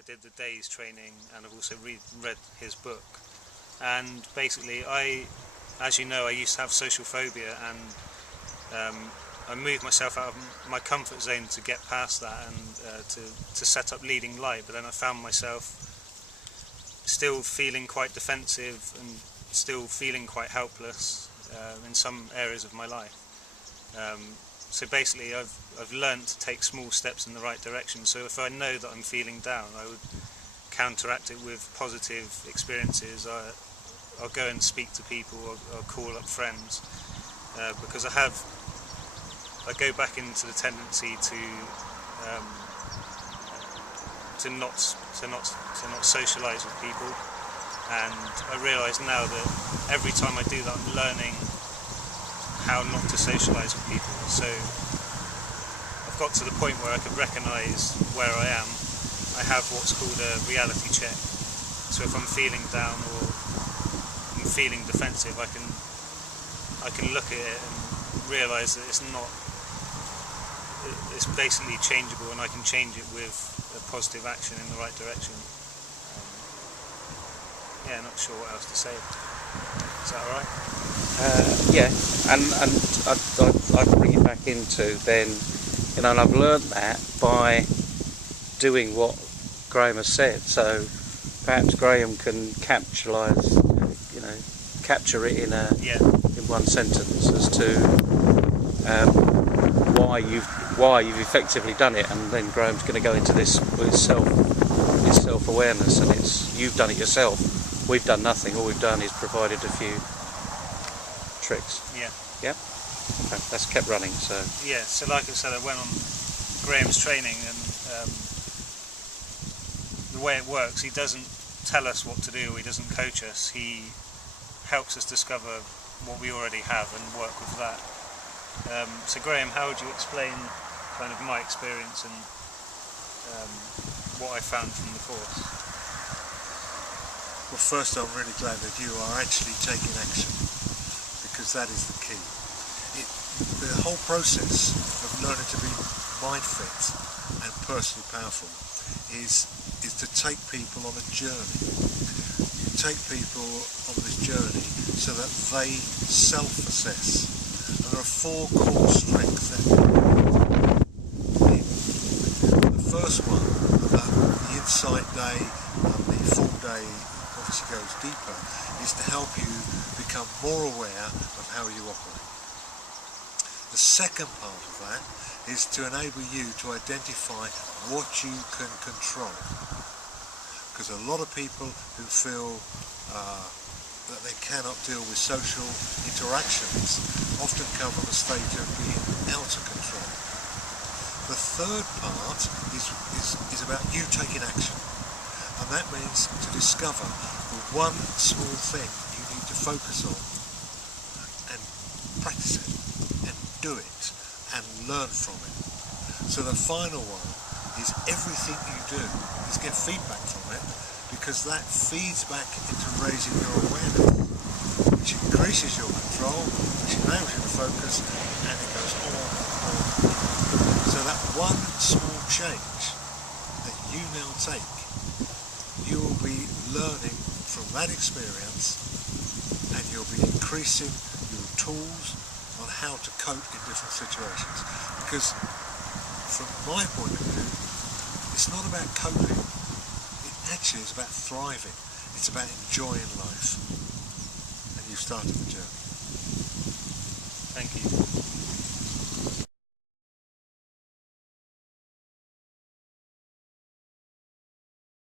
I did the day's training, and I've also read his book. And basically, as you know, I used to have social phobia, and I moved myself out of my comfort zone to get past that and to set up leading light. But then I found myself still feeling quite defensive and still feeling quite helpless in some areas of my life. So basically, I've learned to take small steps in the right direction. So if I know that I'm feeling down, I would counteract it with positive experiences. I'll go and speak to people, I'll call up friends, because I go back into the tendency to not socialise with people, and I realise now that every time I do that, I'm learning how not to socialise with people. So I've got to the point where I can recognise where I am. I have what's called a reality check. So if I'm feeling down or I'm feeling defensive, I can look at it and realise that it's basically changeable, and I can change it with a positive action in the right direction. Yeah, not sure what else to say. Is that alright? Yeah, and I'd bring it back into then, and I've learnt that by doing what Graham has said. So perhaps Graham can capture it in one sentence as to why you've effectively done it, and then Graham's going to go into this with his self-awareness, and it's you've done it yourself. We've done nothing. All we've done is provided a few tricks. Yeah. Yeah. Okay. That's kept running. So. Yeah. So like I said, I went on Graham's training, and the way it works, he doesn't tell us what to do. He doesn't coach us. He helps us discover what we already have and work with that. So Graham, how would you explain kind of my experience and what I found from the course? Well, first, I'm really glad that you are actually taking action, because that is the key. The whole process of learning to be mind fit and personally powerful is to take people on a journey. You take people on this journey so that they self-assess. And there are 4 core strengths that the first one, the insight day, the full day obviously goes deeper, is to help you become more aware of how you operate. The second part of that is to enable you to identify what you can control. Because a lot of people who feel that they cannot deal with social interactions often come from a state of being out of control. The third part is about you taking action, and that means to discover the one small thing you need to focus on and practice it and do it and learn from it. So the final one is everything you do is get feedback from it, because that feeds back into raising your awareness, which increases your control, which enables you to focus, and it goes on and on. So that one small change that you now take, you will be learning from that experience, and you'll be increasing your tools on how to cope in different situations. Because from my point of view, it's not about coping. Actually, it's about thriving. It's about enjoying life. And you've started the journey. Thank you.